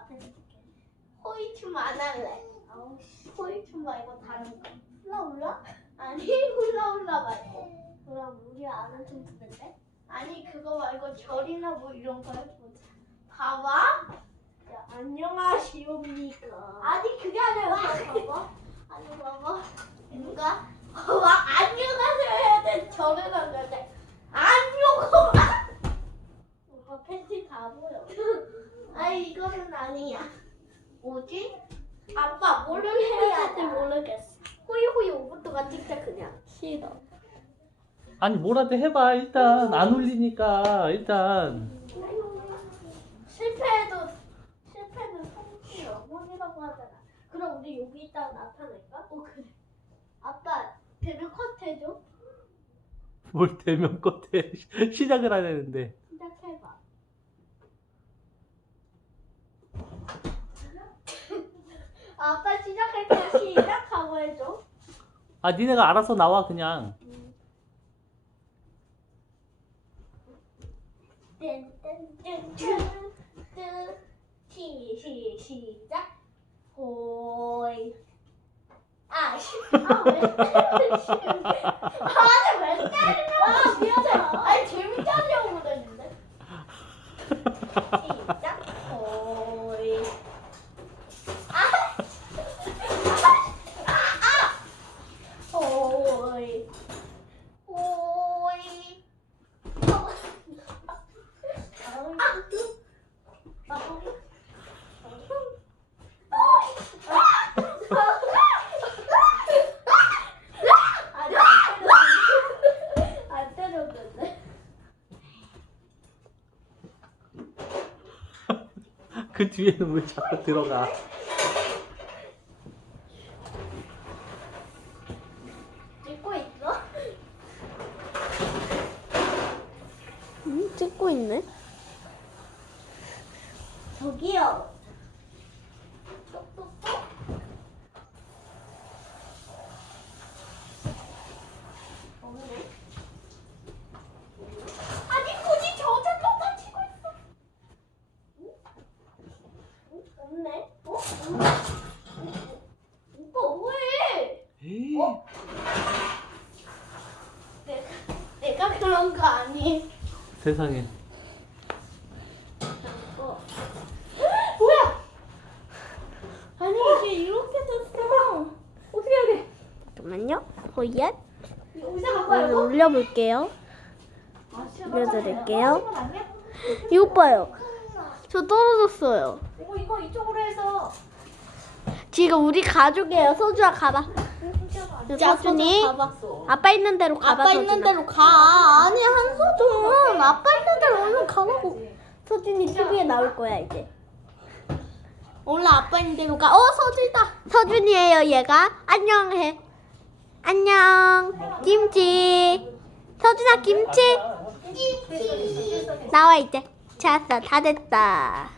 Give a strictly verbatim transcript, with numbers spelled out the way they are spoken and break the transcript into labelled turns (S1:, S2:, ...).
S1: 앞에서 호이춤 안 할래. 아우, 호이춤 말고 다른 거. 훌라훌라? 아니, 훌라훌라 말고. 그럼 우리 아는 춤 추는데? 아니, 그거 말고 절이나 뭐 이런 거 해보자. 봐봐. 자, 안녕하시옵니까. 아니, 그게 아니라 봐봐. 아니, 봐봐. 누가 봐봐. 안녕하세요 해야 돼. 절을 안 가는데. 안녕. 오빠 팬티 다 보여. 아이, 이거는 아니야. 뭐지? 아빠 뭐를 해야 할지 모르겠어. 호이호이 오부터가 찍자 그냥. 싫어.
S2: 아니 뭐라도 해봐. 일단 안 울리니까 일단.
S1: 실패해도 실패는 성취 영혼이라고 하잖아. 그럼 우리 여기 있다가 나타낼까? 어 그래. 아빠 배를 컷 해줘.
S2: 뭘 대면 끝에 시작을 안 했는데.
S1: 시작해봐. 아빠 시작할 때 시작하고 해줘.
S2: 아 니네가 알아서 나와 그냥.
S1: 뜬뜬뜬뜬뜬 시, 시, 시작. 호이. 아, 씨. 아, 왜 때려? 씨. 아, 왜 때려? 아, 미안해. 아니, 재밌게 하려고 그랬는데. 시작. 호이. 아! 아! 아! 호이. 호이. 안 때렸는데.
S2: 그 뒤에는 왜 자꾸 들어가?
S1: 찍고 있어?
S3: 응? 찍고 있네.
S1: 저기요. 똑똑똑. 없네. 아니 굳이 저자 똑같이 치고 있어. 응? 응? 없네. 어? 없네. 오빠 뭐해?
S2: 에이.
S1: 어? 내가 내가 그런 거 아니.
S2: 세상에.
S1: 어. 뭐야? 아니 이게 이렇게 됐어. 어떻게 해야 돼?
S3: 잠깐만요. 호이야.
S1: 여기서 바꿔요.
S3: 오늘 올려볼게요.
S1: 아,
S3: 올려드릴게요.
S1: 아, 아니야?
S3: 이거 봐요. 저 떨어졌어요.
S1: 이거 이거 이쪽으로 해서.
S3: 지금 우리 가족이에요. 소주야 가봐. 서준이. 아빠 있는 대로 가봐.
S1: 아빠 있는
S3: 서준아.
S1: 대로 가.
S3: 아니 한서준. 아빠 있는 대로 얼른 가라고. 서준이 티비에 나올 거야 이제.
S1: 원래 아빠 있는 대로 가. 어 서준이다.
S3: 서준이에요 얘가. 안녕해. 안녕. 김치. 서준아 김치.
S1: 김치.
S3: 나와 이제. 찾았어. 다 됐다.